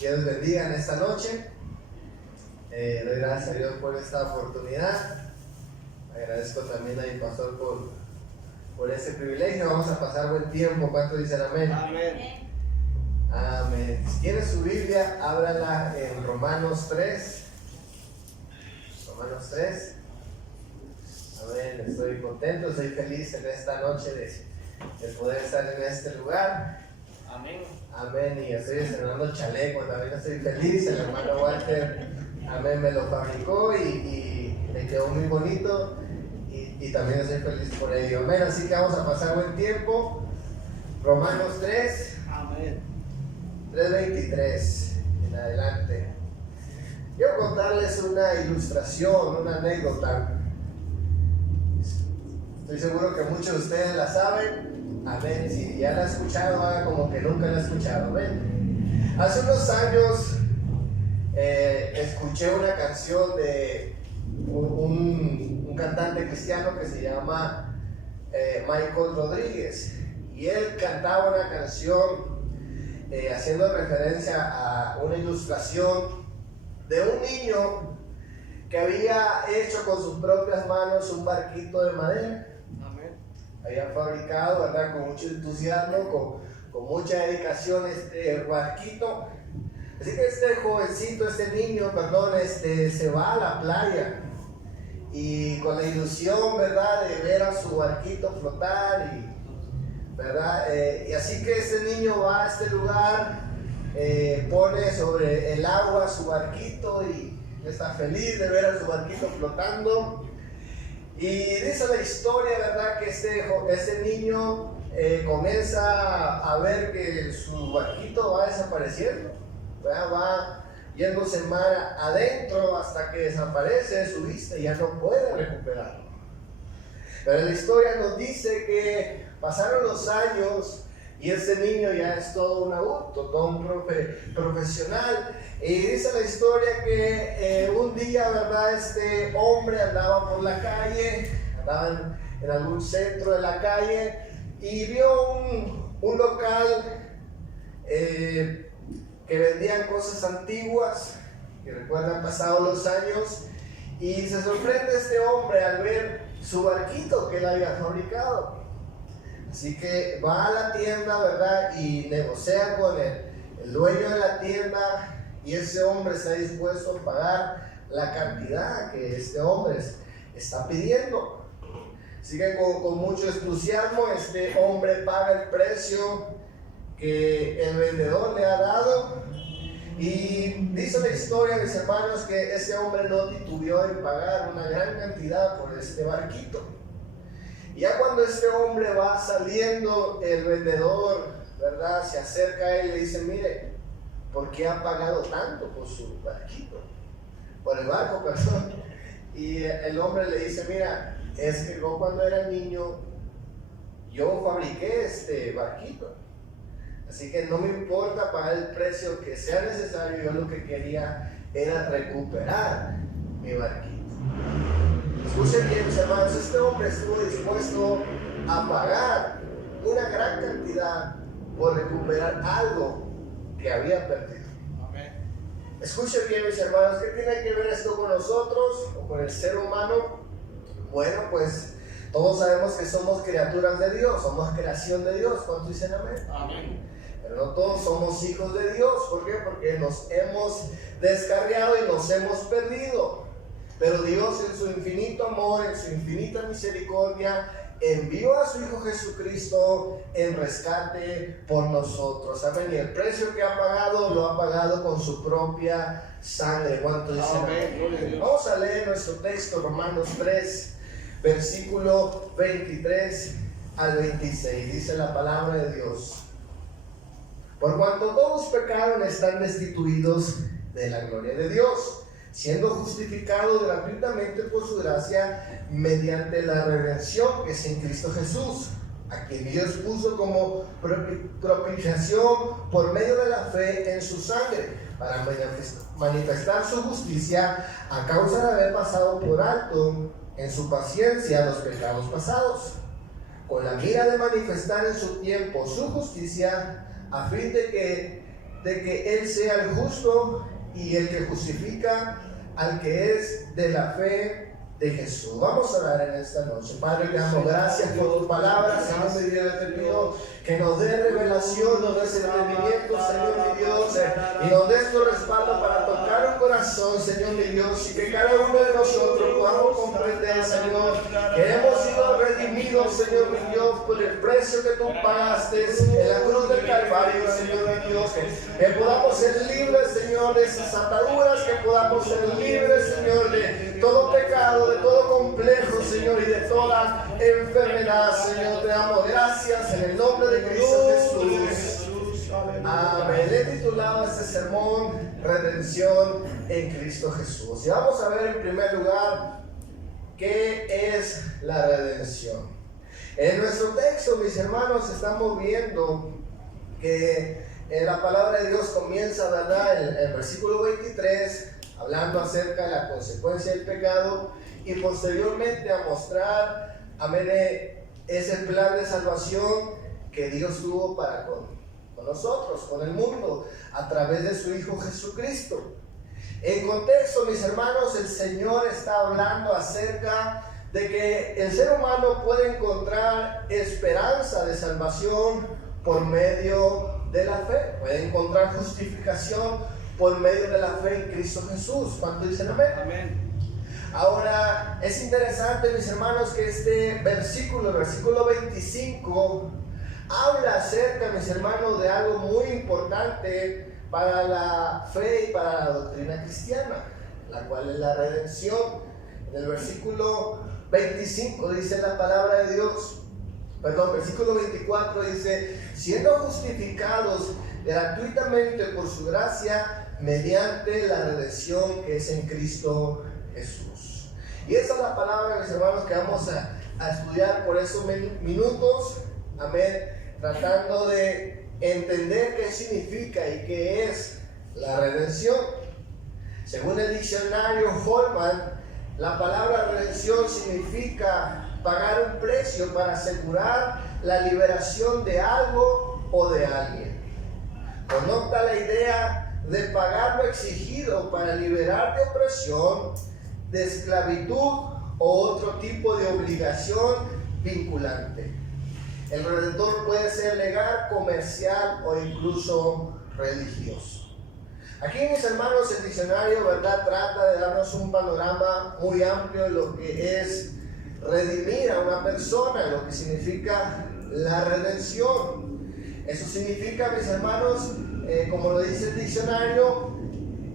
Dios bendiga en esta noche. Doy gracias a Dios por esta oportunidad. Agradezco también a mi pastor por este privilegio. Vamos a pasar buen tiempo. ¿Cuántos dicen amén? Amén. Amén. Si tienes su Biblia, ábrala en Romanos 3. Romanos 3. Amén. Estoy contento, estoy feliz en esta noche de poder estar en este lugar. Amén. Amén. Y estoy estrenando chaleco, también estoy feliz. El hermano Walter, amén, me lo fabricó y me quedó muy bonito. Y también estoy feliz por ello. Amén. Así que vamos a pasar buen tiempo. Romanos 3. Amén. 3:23 en adelante. Quiero contarles una ilustración, una anécdota. Estoy seguro que muchos de ustedes la saben. Amén. Si ya la han escuchado, haga como que nunca la han escuchado. Amén. Hace unos años escuché una canción de un cantante cristiano que se llama Michael Rodríguez. Y él cantaba una canción haciendo referencia a una ilustración de un niño que había hecho con sus propias manos un barquito de madera. Amén. Había fabricado, ¿verdad?, con mucho entusiasmo, con mucha dedicación este barquito. Así que este jovencito, este niño, perdón, se va a la playa y con la ilusión, ¿verdad?, de ver a su barquito flotar ¿verdad? Y así que este niño va a este lugar, pone sobre el agua su barquito y está feliz de ver a su barquito flotando. Y dice la historia, ¿verdad?, que este niño comienza a ver que su barquito va desapareciendo, ¿verdad? Va yéndose mar adentro hasta que desaparece de su vista y ya no puede recuperarlo. Pero la historia nos dice que pasaron los años y este niño ya es todo un adulto, todo un profesional. Y dice la historia que un día, ¿verdad?, este hombre andaba por la calle, andaba en algún centro de la calle y vio un local que vendían cosas antiguas, que recuerdan pasado los años, y se sorprende este hombre al ver su barquito que él había fabricado. Así que va a la tienda, ¿verdad?, y negocia con el dueño de la tienda, y ese hombre está dispuesto a pagar la cantidad que este hombre está pidiendo. Así que con mucho entusiasmo este hombre paga el precio que el vendedor le ha dado. Y dice la historia, mis hermanos, que ese hombre no titubeó en pagar una gran cantidad por este barquito. Y ya cuando este hombre va saliendo, el vendedor, ¿verdad?, se acerca a él y le dice: mire, ¿por qué ha pagado tanto por su barquito? Por el barco, perdón. Y el hombre le dice: mira, es que yo cuando era niño, yo fabriqué este barquito. Así que no me importa pagar el precio que sea necesario, yo lo que quería era recuperar mi barquito. Escuchen bien, mis hermanos, este hombre estuvo dispuesto a pagar una gran cantidad por recuperar algo que había perdido. Amén. Escuchen bien, mis hermanos, ¿qué tiene que ver esto con nosotros o con el ser humano? Bueno, pues todos sabemos que somos criaturas de Dios, somos creación de Dios. ¿Cuántos dicen amén? Amén. Pero no todos somos hijos de Dios. ¿Por qué? Porque nos hemos descarriado y nos hemos perdido. Pero Dios, en su infinito amor, en su infinita misericordia, envió a su Hijo Jesucristo en rescate por nosotros. ¿Saben? Y el precio que ha pagado, lo ha pagado con su propia sangre. ¿Cuánto dicen amén? Vamos a leer nuestro texto, Romanos 3, versículo 23 al 26. Dice la palabra de Dios: por cuanto todos pecaron, están destituidos de la gloria de Dios, siendo justificados gratuitamente por su gracia mediante la redención que es en Cristo Jesús, a quien Dios puso como propiciación por medio de la fe en su sangre, para manifestar su justicia a causa de haber pasado por alto en su paciencia los pecados pasados, con la mira de manifestar en su tiempo su justicia, a fin de que de que Él sea el justo y el que justifica al que es de la fe de Jesús. Vamos a orar en esta noche. Padre, te damos gracias por tu palabra. Señor, te pido que nos dé revelación, nos des entendimiento, Señor mi Dios, y nos des tu respaldo para tocar un corazón, Señor mi Dios, y que cada uno de nosotros podamos comprender, Señor, que hemos sido redimidos, Señor mi Dios, por el precio que tú pagaste en la cruz del Calvario, Señor mi Dios, que podamos ser libres, Señor, de esas ataduras, que podamos ser libres, Señor, de todo pecado, de todo complejo, Señor, y de toda enfermedad, Señor. Te damos gracias en el nombre de Cristo Jesús. Amén. He titulado este sermón Redención en Cristo Jesús. Y vamos a ver en primer lugar qué es la redención. En nuestro texto, mis hermanos, estamos viendo que la palabra de Dios comienza, ¿verdad?, en el versículo 23, hablando acerca de la consecuencia del pecado, y posteriormente a mostrar, amén, ese plan de salvación que Dios tuvo para con nosotros, con el mundo, a través de su Hijo Jesucristo. En contexto, mis hermanos, el Señor está hablando acerca de que el ser humano puede encontrar esperanza de salvación por medio de la fe, puede encontrar justificación por medio de la fe en Cristo Jesús. ¿Cuántos dicen amén? Amén. Ahora, es interesante, mis hermanos, que este versículo, el versículo 25, habla acerca, mis hermanos, de algo muy importante para la fe y para la doctrina cristiana, la cual es la redención. En el versículo 25 dice la palabra de Dios, versículo 24 dice: siendo justificados gratuitamente por su gracia mediante la redención que es en Cristo Jesús. Y esa es la palabra, mis hermanos, que vamos a estudiar por esos minutos, amén, tratando de entender qué significa y qué es la redención. Según el diccionario Holman, la palabra redención significa pagar un precio para asegurar la liberación de algo o de alguien. Connota la idea de pagar lo exigido para liberar de opresión, de esclavitud o otro tipo de obligación vinculante. El redentor puede ser legal, comercial o incluso religioso. Aquí, mis hermanos, el diccionario, ¿verdad?, trata de darnos un panorama muy amplio de lo que es redimir a una persona, lo que significa la redención. Eso significa, mis hermanos, como lo dice el diccionario,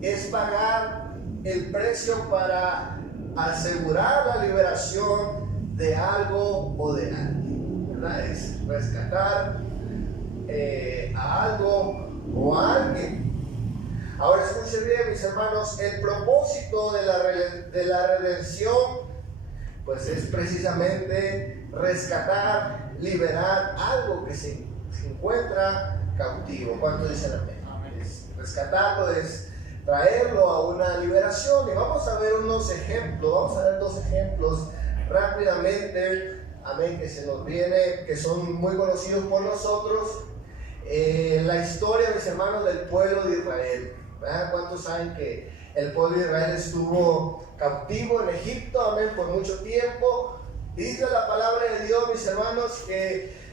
es pagar el precio para asegurar la liberación de algo o de alguien, ¿verdad? Es rescatar a algo o a alguien. Ahora escuchen bien, mis hermanos, el propósito de la redención, pues es precisamente rescatar, liberar algo que se encuentra cautivo. ¿Cuánto dicen amén? Rescatarlo es traerlo a una liberación. Y vamos a ver unos ejemplos, vamos a ver dos ejemplos rápidamente, amén, que se nos viene, que son muy conocidos por nosotros. La historia, mis hermanos, del pueblo de Israel, ¿verdad? ¿Cuántos saben que el pueblo de Israel estuvo cautivo en Egipto, amén, por mucho tiempo? Dice la palabra de Dios, mis hermanos, que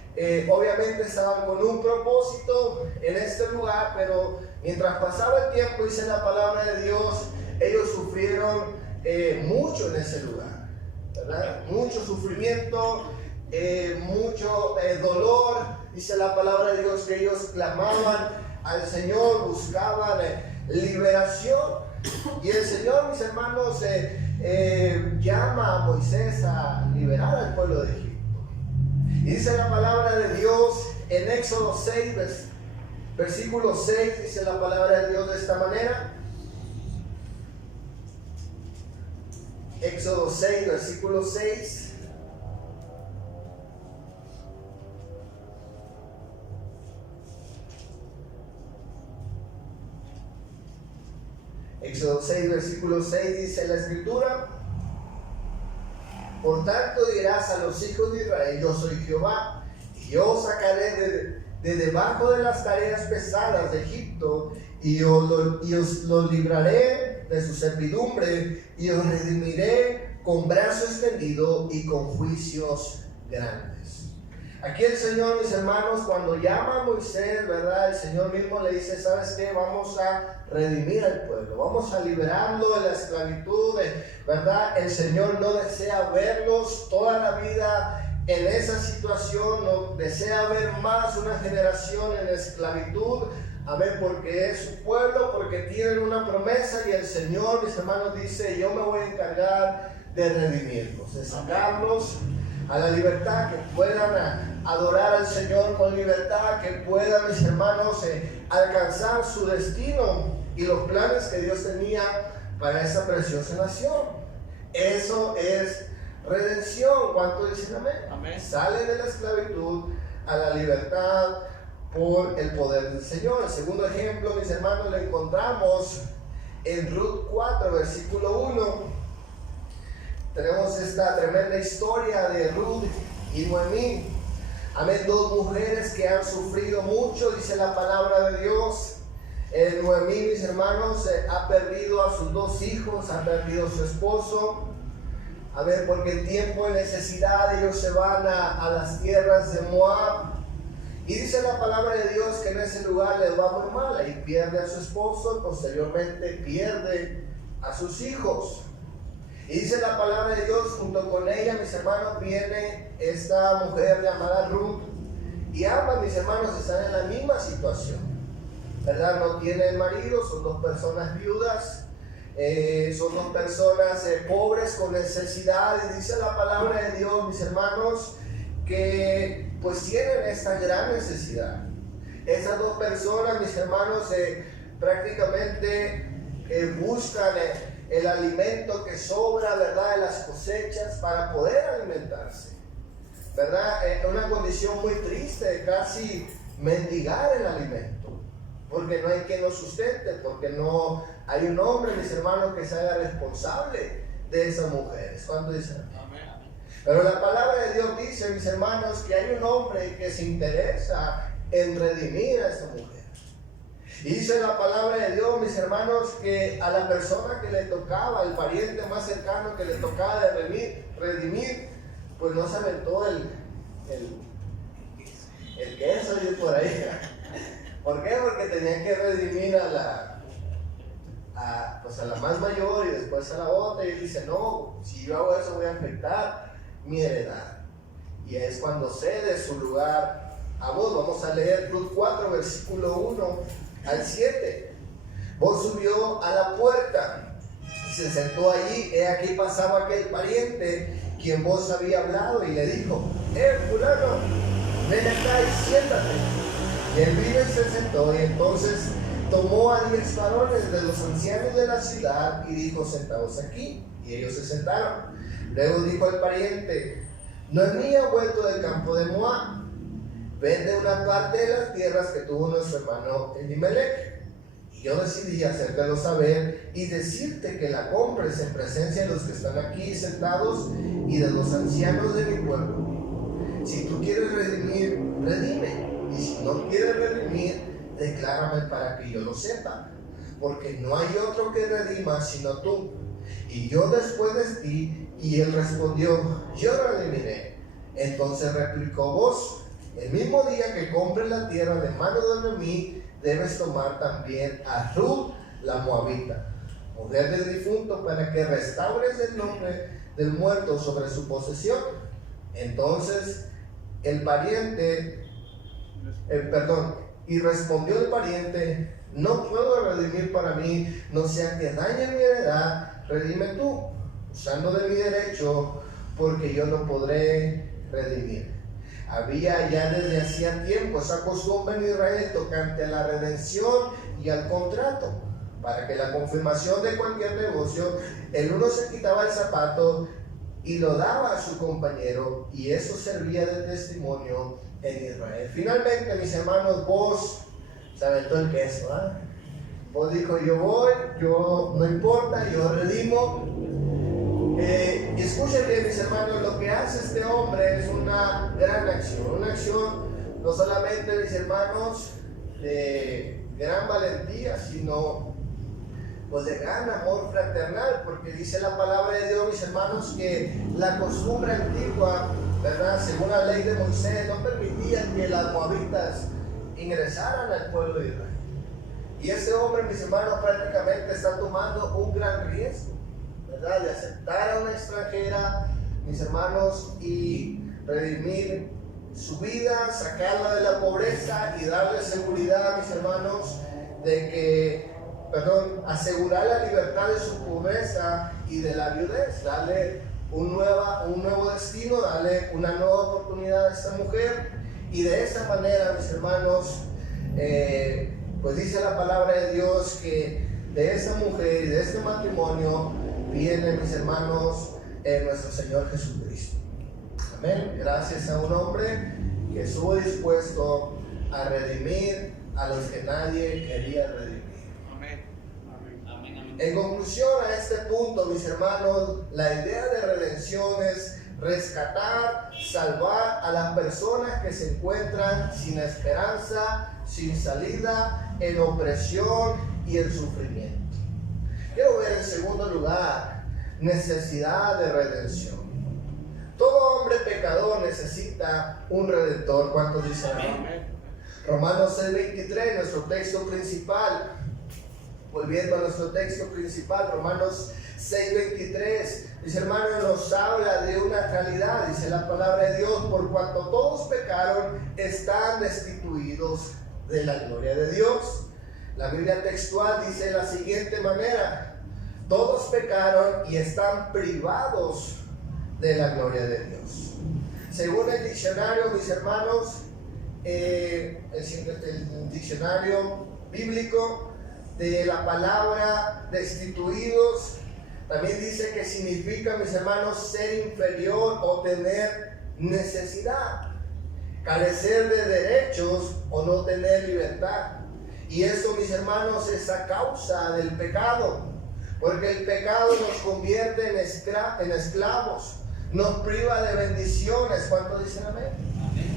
obviamente estaban con un propósito en este lugar, pero mientras pasaba el tiempo, dice la palabra de Dios, ellos sufrieron mucho en ese lugar, ¿verdad? Mucho sufrimiento, mucho dolor. Dice la palabra de Dios que ellos clamaban al Señor, buscaban liberación. Y el Señor, mis hermanos, llama a Moisés a liberar al pueblo de Egipto. Y dice la palabra de Dios en Éxodo 6, versículo 6, dice la palabra de Dios de esta manera. Éxodo 6, versículo 6. Éxodo 6, versículo 6 dice la escritura: por tanto dirás a los hijos de Israel, yo soy Jehová, y yo os sacaré de debajo de las tareas pesadas de Egipto, y os los libraré de su servidumbre, y os redimiré con brazo extendido y con juicios grandes. Aquí el Señor, mis hermanos, cuando llama a Moisés, ¿verdad? El Señor mismo le dice, ¿sabes qué? Vamos a redimir al pueblo, vamos a liberarlo de la esclavitud, ¿verdad? El Señor no desea verlos toda la vida en esa situación, no desea ver más una generación en esclavitud, amén, porque es su pueblo, porque tienen una promesa, y el Señor, mis hermanos, dice, yo me voy a encargar de redimirlos, de sacarlos a la libertad, que puedan adorar al Señor con libertad, que puedan, mis hermanos, alcanzar su destino y los planes que Dios tenía para esa preciosa nación. Eso es redención. ¿Cuánto dicen amén? Amén. Sale de la esclavitud a la libertad por el poder del Señor. El segundo ejemplo, mis hermanos, lo encontramos en Ruth 4, versículo 1. Tenemos esta tremenda historia de Ruth y Noemí. Amén, dos mujeres que han sufrido mucho, dice la palabra de Dios. Noemí, mis hermanos, ha perdido a sus dos hijos, ha perdido a su esposo. Amén, porque en tiempo de necesidad ellos se van a las tierras de Moab. Y dice la palabra de Dios que en ese lugar les va muy mal. Y pierde a su esposo y posteriormente pierde a sus hijos. Y dice la palabra de Dios, junto con ella, mis hermanos, viene esta mujer llamada Ruth. Y ambas, mis hermanos, están en la misma situación, ¿verdad? No tienen marido, son dos personas viudas, son dos personas pobres con necesidad. Y dice la palabra de Dios, mis hermanos, que pues tienen esta gran necesidad. Esas dos personas, mis hermanos, prácticamente buscan el alimento que sobra, ¿verdad?, de las cosechas para poder alimentarse, ¿verdad? En una condición muy triste, casi mendigar el alimento, porque no hay quien los sustente, porque no hay un hombre, mis hermanos, que se haga responsable de esas mujeres. ¿Cuánto dicen? Amén. Pero la palabra de Dios dice, mis hermanos, que hay un hombre que se interesa en redimir a esa mujer. Y dice la palabra de Dios, mis hermanos, que a la persona que le tocaba, el pariente más cercano que le tocaba de redimir, pues no se aventó el queso y por ahí. ¿Por qué? Porque tenía que redimir a la más mayor y después a la otra. Y él dice, no, si yo hago eso voy a afectar mi heredad. Y es cuando cede su lugar a vos. Vamos a leer Ruth 4, versículo 1 al 7. Vos subió a la puerta y se sentó allí. He aquí pasaba aquel pariente quien vos había hablado, y le dijo, fulano, ven acá y siéntate. Y él vino y se sentó, y entonces tomó a 10 varones de los ancianos de la ciudad y dijo, sentaos aquí. Y ellos se sentaron. Luego dijo el pariente, Noemí ha vuelto del campo de Moab, vende una parte de las tierras que tuvo nuestro hermano Elimelech. Y yo decidí hacértelo saber y decirte que la compres en presencia de los que están aquí sentados y de los ancianos de mi pueblo. Si tú quieres redimir, redime. Y si no quieres redimir, declárame para que yo lo sepa. Porque no hay otro que redima sino tú. Y yo después de ti. Y él respondió, yo redimiré. Entonces replicó vos, el mismo día que compres la tierra de mano de Noemí, debes tomar también a Ruth la moabita, mujer del difunto, para que restaures el nombre del muerto sobre su posesión. Entonces y respondió el pariente, no puedo redimir para mí, no sea que dañe mi heredad, redime tú, usando de mi derecho, porque yo no podré redimir. Había ya desde hacía tiempo esa costumbre en Israel tocante a la redención y al contrato, para que la confirmación de cualquier negocio, el uno se quitaba el zapato y lo daba a su compañero, y eso servía de testimonio en Israel. Finalmente, mis hermanos, vos se aventó el queso, ¿eh? Vos dijo, yo voy, yo no importa, yo redimo. Escuchen bien, mis hermanos, lo que hace este hombre es una gran acción, una acción no solamente, mis hermanos, de gran valentía, sino pues de gran amor fraternal, porque dice la palabra de Dios, mis hermanos, que la costumbre antigua, ¿verdad?, según la ley de Moisés, no permitía que las moabitas ingresaran al pueblo de Israel. Y ese hombre, mis hermanos, prácticamente está tomando un gran riesgo, ¿verdad?, de aceptar a una extranjera, mis hermanos, y redimir su vida, sacarla de la pobreza y darle seguridad, mis hermanos, de que, asegurar la libertad de su pobreza y de la viudez, darle un nuevo destino, darle una nueva oportunidad a esta mujer. Y de esa manera, mis hermanos, pues dice la palabra de Dios que de esa mujer y de este matrimonio viene, mis hermanos, nuestro Señor Jesucristo. Amén. Gracias a un hombre que estuvo dispuesto a redimir a los que nadie quería redimir. Amén. Amén. Amén. En conclusión a este punto, mis hermanos, la idea de redención es rescatar, salvar a las personas que se encuentran sin esperanza, sin salida, en opresión y en sufrimiento. Quiero ver en segundo lugar, necesidad de redención. Todo hombre pecador necesita un redentor. ¿Cuántos dicen amén? Romanos 6:23, nuestro texto principal. Volviendo a nuestro texto principal, Romanos 6:23, dice, hermano, nos habla de una realidad, dice la palabra de Dios, por cuanto todos pecaron, están destituidos de la gloria de Dios. La Biblia textual dice de la siguiente manera: todos pecaron y están privados de la gloria de Dios. Según el diccionario, mis hermanos, el diccionario bíblico de la palabra destituidos, también dice que significa, mis hermanos, ser inferior o tener necesidad, carecer de derechos o no tener libertad. Y esto, mis hermanos, es a causa del pecado, porque el pecado nos convierte en esclavos, nos priva de bendiciones. ¿Cuánto dicen amén?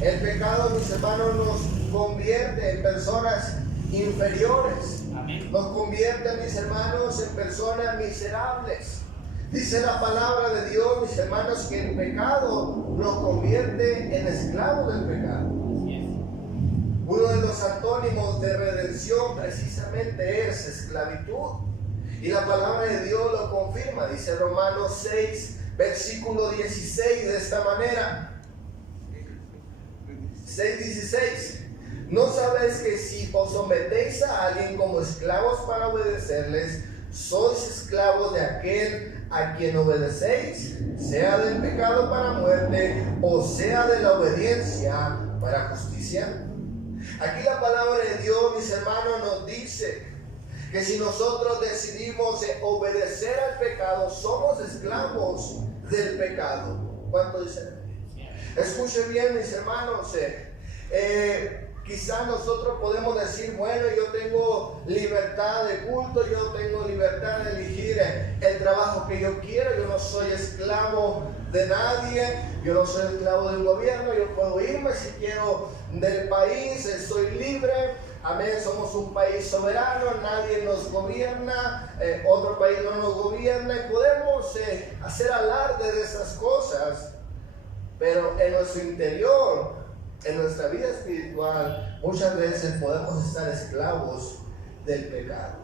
El pecado, mis hermanos, nos convierte en personas inferiores. Amén. Nos convierte, mis hermanos, en personas miserables. Dice la palabra de Dios, mis hermanos, que el pecado nos convierte en esclavos del pecado. Uno de los antónimos de redención precisamente es esclavitud. Y la palabra de Dios lo confirma. Dice Romanos 6, versículo 16 de esta manera. 6:16. ¿No sabéis que si os sometéis a alguien como esclavos para obedecerles, sois esclavos de aquel a quien obedecéis, sea del pecado para muerte o sea de la obediencia para justicia? Aquí la palabra de Dios, mis hermanos, nos dice que si nosotros decidimos obedecer al pecado, somos esclavos del pecado. ¿Cuánto dicen? Escuchen bien, mis hermanos. Quizás nosotros podemos decir, bueno, yo tengo libertad de culto, yo tengo libertad de elegir el trabajo que yo quiero, yo no soy esclavo de nadie, yo no soy esclavo del gobierno, yo puedo irme si quiero del país, soy libre. Amén, somos un país soberano, nadie nos gobierna, otro país no nos gobierna y podemos hacer alarde de esas cosas, pero en nuestro interior, en nuestra vida espiritual, muchas veces podemos estar esclavos del pecado.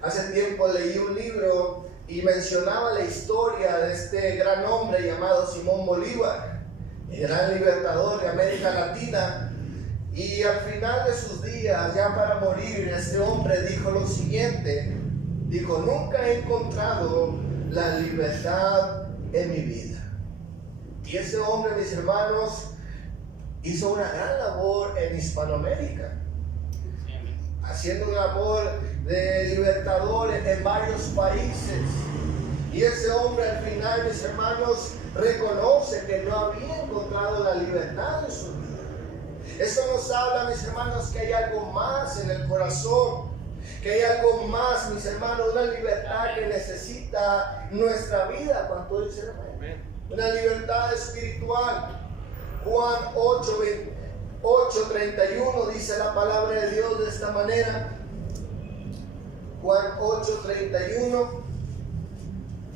Hace tiempo leí un libro y mencionaba la historia de este gran hombre llamado Simón Bolívar, el gran libertador de América Latina. Y al final de sus días, ya para morir, este hombre dijo lo siguiente: dijo, nunca he encontrado la libertad en mi vida. Y ese hombre, mis hermanos, hizo una gran labor en Hispanoamérica, haciendo una labor de libertador en varios países. Y ese hombre al final, mis hermanos, reconoce que no había encontrado la libertad en su vida. Esto nos habla, mis hermanos, que hay algo más en el corazón, que hay algo más, mis hermanos, una libertad que necesita nuestra vida. ¿Cuánto dicen amén? Una libertad espiritual. Juan 8, 8:31 dice la palabra de Dios de esta manera. Juan 8:31,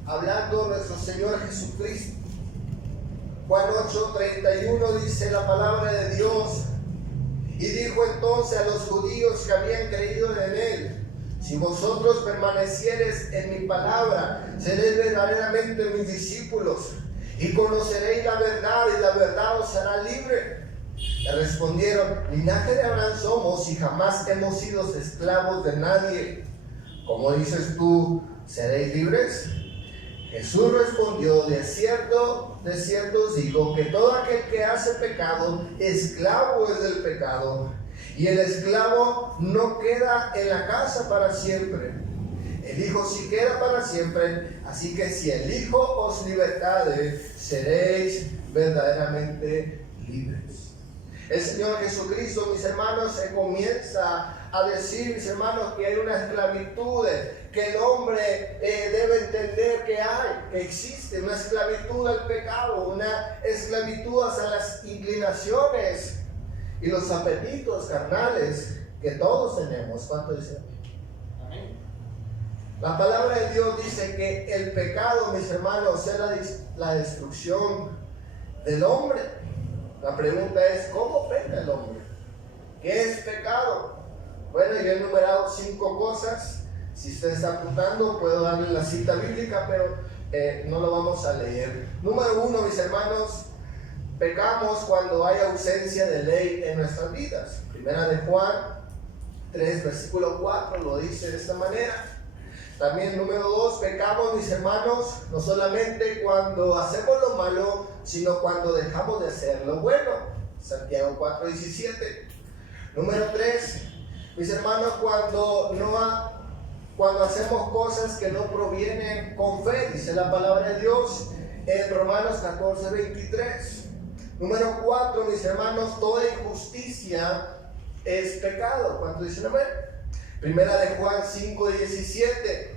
hablando nuestro Señor Jesucristo. Juan 8:31 dice la palabra de Dios: y dijo entonces a los judíos que habían creído en él: si vosotros permaneciereis en mi palabra, seréis verdaderamente mis discípulos, y conoceréis la verdad, y la verdad os hará libre. Le respondieron: linaje de Abraham somos, y jamás hemos sido esclavos de nadie. ¿Cómo dices tú, seréis libres? Jesús respondió: de cierto os digo, que todo aquel que hace pecado, esclavo es del pecado. Y el esclavo no queda en la casa para siempre. El Hijo sí queda para siempre. Así que si el Hijo os libertare, seréis verdaderamente libres. El Señor Jesucristo, mis hermanos, se comienza a decir, mis hermanos, que hay una esclavitud que el hombre debe entender que existe una esclavitud al pecado, una esclavitud hacia las inclinaciones y los apetitos carnales que todos tenemos. ¿Cuánto dicen? Amén. La palabra de Dios dice que el pecado, mis hermanos, es la destrucción del hombre. La pregunta es: ¿cómo peca el hombre? ¿Qué es pecado? Bueno, yo he enumerado 5 cosas. Si usted está apuntando, puedo darle la cita bíblica, pero no lo vamos a leer. Número 1, mis hermanos, pecamos cuando hay ausencia de ley en nuestras vidas. Primera de Juan 3, versículo 4, lo dice de esta manera. También número 2, pecamos, mis hermanos, no solamente cuando hacemos lo malo, sino cuando dejamos de hacer lo bueno. Santiago 4:17. Número 3, mis hermanos, cuando hacemos cosas que no provienen con fe, dice la palabra de Dios en Romanos 14:23. Número 4, mis hermanos, toda injusticia es pecado. ¿Cuánto dicen amén? Primera de Juan 5:17.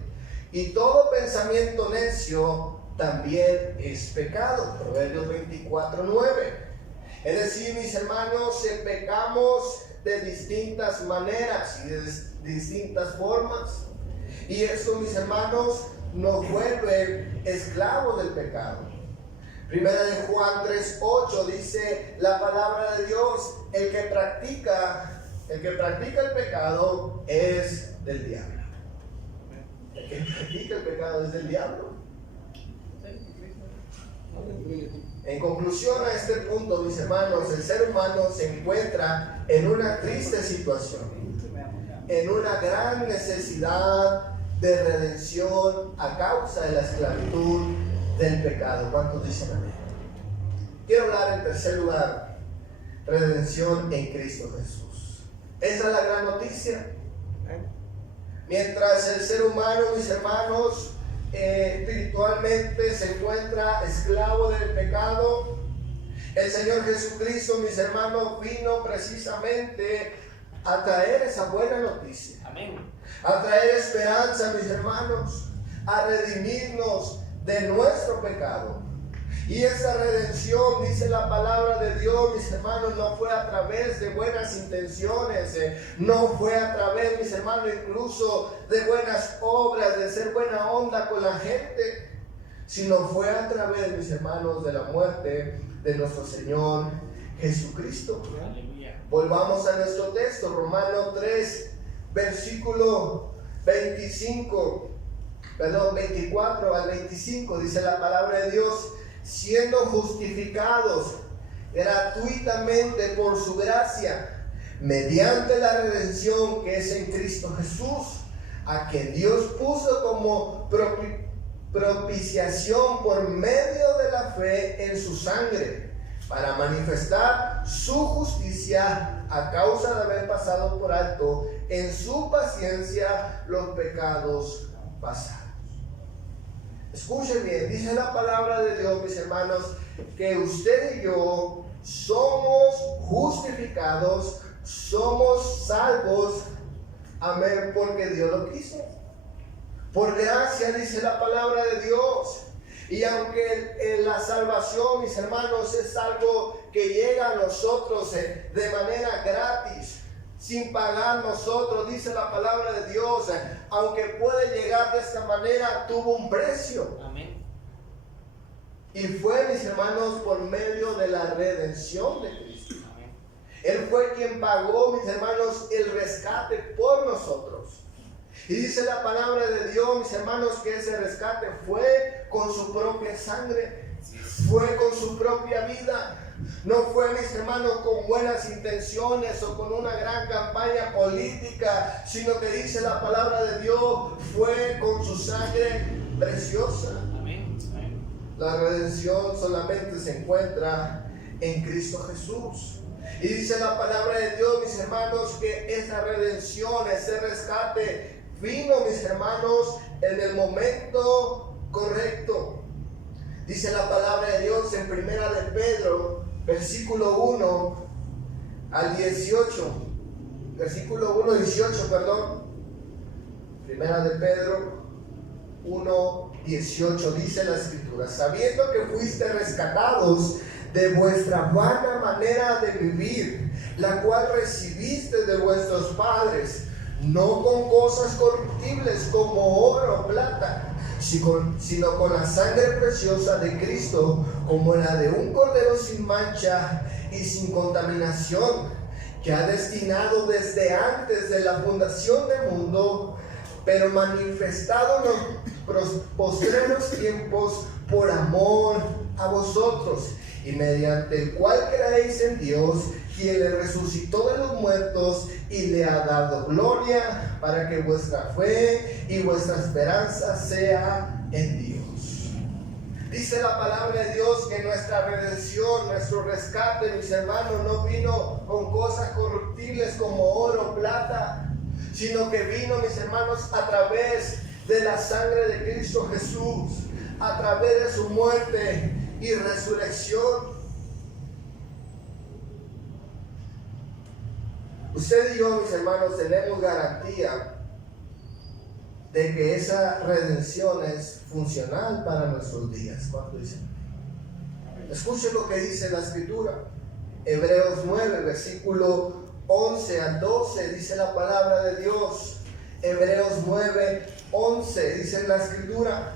Y todo pensamiento necio también es pecado. Proverbios 24:9. Es decir, mis hermanos, pecamos de distintas maneras y de distintas formas. Y eso, mis hermanos, nos vuelve esclavos del pecado. Primera de Juan 3:8 dice la palabra de Dios: el que practica el pecado es del diablo. El que practica el pecado es del diablo. En conclusión a este punto, mis hermanos, el ser humano se encuentra en una triste situación, en una gran necesidad de redención a causa de la esclavitud del pecado. ¿Cuántos dicen amén? Quiero hablar en tercer lugar: redención en Cristo Jesús. Esa es la gran noticia. Mientras el ser humano, mis hermanos, espiritualmente se encuentra esclavo del pecado, el Señor Jesucristo, mis hermanos, vino precisamente a traer esa buena noticia. Amén. A traer esperanza, mis hermanos, a redimirnos de nuestro pecado. Y esa redención, dice la palabra de Dios, mis hermanos, no fue a través de buenas intenciones, no fue a través, mis hermanos, incluso de buenas obras, de ser buena onda con la gente, sino fue a través, mis hermanos, de la muerte de nuestro Señor Jesucristo. Aleluya. Volvamos a nuestro texto, Romanos 3, versículo 24 al 25, dice la palabra de Dios: siendo justificados gratuitamente por su gracia, mediante la redención que es en Cristo Jesús, a que Dios puso como propiciación por medio de la fe en su sangre, para manifestar su justicia a causa de haber pasado por alto en su paciencia los pecados pasados. Escuchen bien, dice la palabra de Dios, mis hermanos, que usted y yo somos justificados, somos salvos, amén, porque Dios lo quiso. Por gracia, dice la palabra de Dios. Y aunque la salvación, mis hermanos, es algo que llega a nosotros de manera gratis, sin pagar nosotros, dice la palabra de Dios, aunque puede llegar de esta manera, tuvo un precio. Amén. Y fue, mis hermanos, por medio de la redención de Cristo. Amén. Él fue quien pagó, mis hermanos, el rescate por nosotros. Y dice la palabra de Dios, mis hermanos, que ese rescate fue con su propia sangre, fue con su propia vida. No fue, mis hermanos, con buenas intenciones o con una gran campaña política, sino que dice la palabra de Dios, fue con su sangre preciosa. Amén. La redención solamente se encuentra en Cristo Jesús. Y dice la palabra de Dios, mis hermanos, que esa redención, ese rescate, vino, mis hermanos, en el momento correcto. Dice la palabra de Dios en Primera de Pedro, versículo 1 al 18. Versículo 1, 18, perdón. Primera de Pedro 1, 18, dice la Escritura: sabiendo que fuiste rescatados de vuestra vana manera de vivir, la cual recibiste de vuestros padres, no con cosas corruptibles como oro o plata, sino con la sangre preciosa de Cristo, como la de un cordero sin mancha y sin contaminación, que ha destinado desde antes de la fundación del mundo, pero manifestado en los postreros tiempos por amor a vosotros, y mediante el cual creéis en Dios, quien le resucitó de los muertos y le ha dado gloria, para que vuestra fe y vuestra esperanza sea en Dios. Dice la palabra de Dios que nuestra redención, nuestro rescate, mis hermanos, no vino con cosas corruptibles como oro o plata, sino que vino, mis hermanos, a través de la sangre de Cristo Jesús, a través de su muerte y resurrección. Usted y yo, mis hermanos, tenemos garantía de que esa redención es funcional para nuestros días. ¿Cuánto dicen? Escuchen lo que dice la Escritura. Hebreos 9, versículo 11 al 12, dice la palabra de Dios. Hebreos 9, 11, dice la Escritura: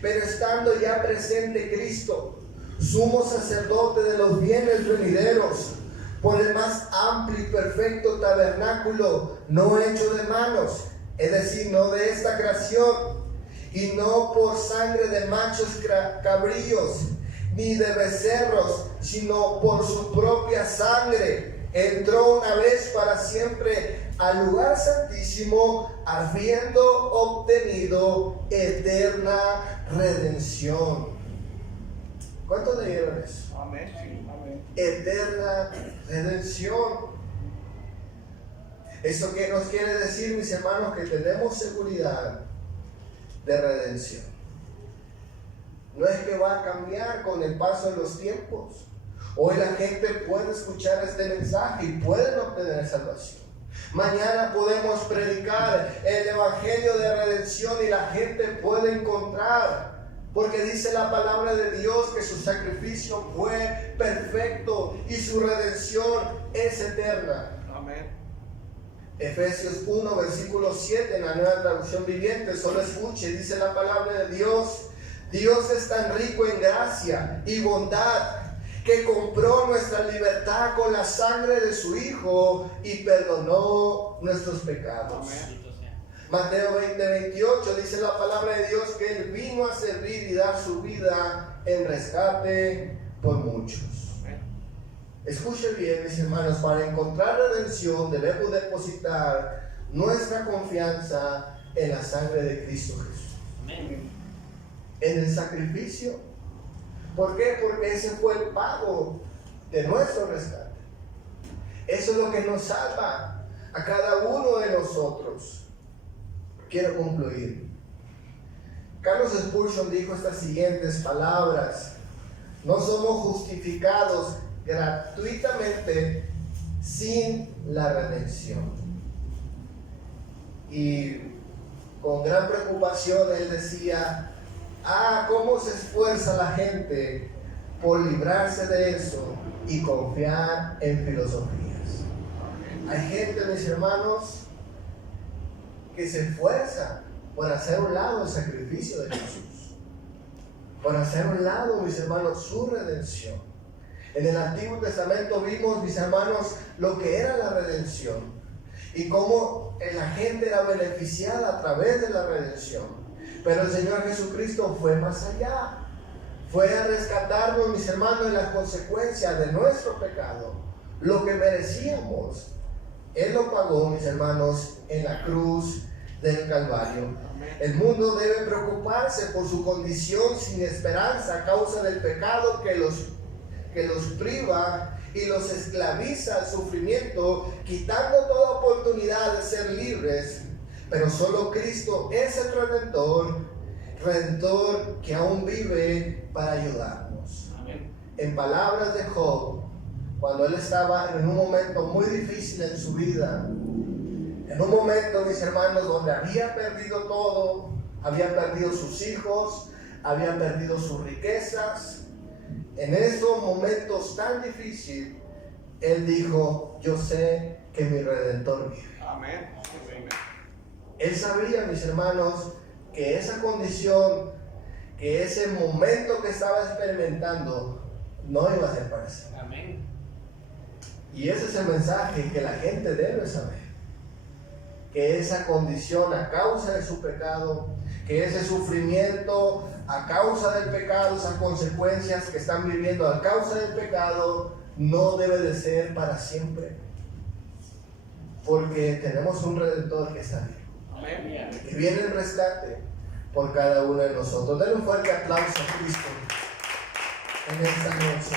pero estando ya presente Cristo, sumo sacerdote de los bienes venideros, por el más amplio y perfecto tabernáculo, no hecho de manos, es decir, no de esta creación, y no por sangre de machos cabríos, ni de becerros, sino por su propia sangre, entró una vez para siempre al lugar santísimo, habiendo obtenido eterna redención. ¿Cuántos leyeron eso? Amén. Amén. Eterna redención. ¿Eso qué nos quiere decir, mis hermanos? Que tenemos seguridad de redención. No es que va a cambiar con el paso de los tiempos. Hoy la gente puede escuchar este mensaje y pueden obtener salvación. Mañana podemos predicar el evangelio de redención y la gente puede encontrar, porque dice la palabra de Dios que su sacrificio fue perfecto y su redención es eterna. Amén. Efesios 1, versículo 7, en la Nueva Traducción Viviente, solo escuche, dice la palabra de Dios: Dios es tan rico en gracia y bondad, que compró nuestra libertad con la sangre de su Hijo y perdonó nuestros pecados. Amén. Mateo 20, 28 dice la palabra de Dios que Él vino a servir y dar su vida en rescate por muchos. Amén. Escuche bien, mis hermanos, para encontrar redención debemos depositar nuestra confianza en la sangre de Cristo Jesús. Amén. En el sacrificio. ¿Por qué? Porque ese fue el pago de nuestro rescate. Eso es lo que nos salva a cada uno de nosotros. Quiero concluir. Carlos Spurgeon dijo estas siguientes palabras: no somos justificados gratuitamente sin la redención. Y con gran preocupación él decía: cómo se esfuerza la gente por librarse de eso y confiar en filosofías. Hay gente, mis hermanos, que se esfuerza por hacer a un lado el sacrificio de Jesús, por hacer a un lado, mis hermanos, su redención. En el Antiguo Testamento vimos, mis hermanos, lo que era la redención y cómo la gente era beneficiada a través de la redención. Pero el Señor Jesucristo fue más allá. Fue a rescatarnos, mis hermanos, de las consecuencias de nuestro pecado. Lo que merecíamos, Él lo pagó, mis hermanos, en la cruz del Calvario. El mundo debe preocuparse por su condición sin esperanza a causa del pecado que los priva y los esclaviza al sufrimiento, quitando toda oportunidad de ser libres. Pero solo Cristo es el Redentor que aún vive para ayudarnos. Amén. En palabras de Job, cuando él estaba en un momento muy difícil en su vida, en un momento, mis hermanos, donde había perdido todo, había perdido sus hijos, había perdido sus riquezas, en esos momentos tan difíciles, él dijo: yo sé que mi Redentor vive. Amén. Él sabía, mis hermanos, que esa condición, que ese momento que estaba experimentando, no iba a ser para siempre. Amén. Y ese es el mensaje que la gente debe saber. Que esa condición a causa de su pecado, que ese sufrimiento a causa del pecado, esas consecuencias que están viviendo a causa del pecado, no debe de ser para siempre. Porque tenemos un Redentor que está vivo. Amén. Que viene en rescate por cada uno de nosotros. Denle un fuerte aplauso a Cristo en esta noche.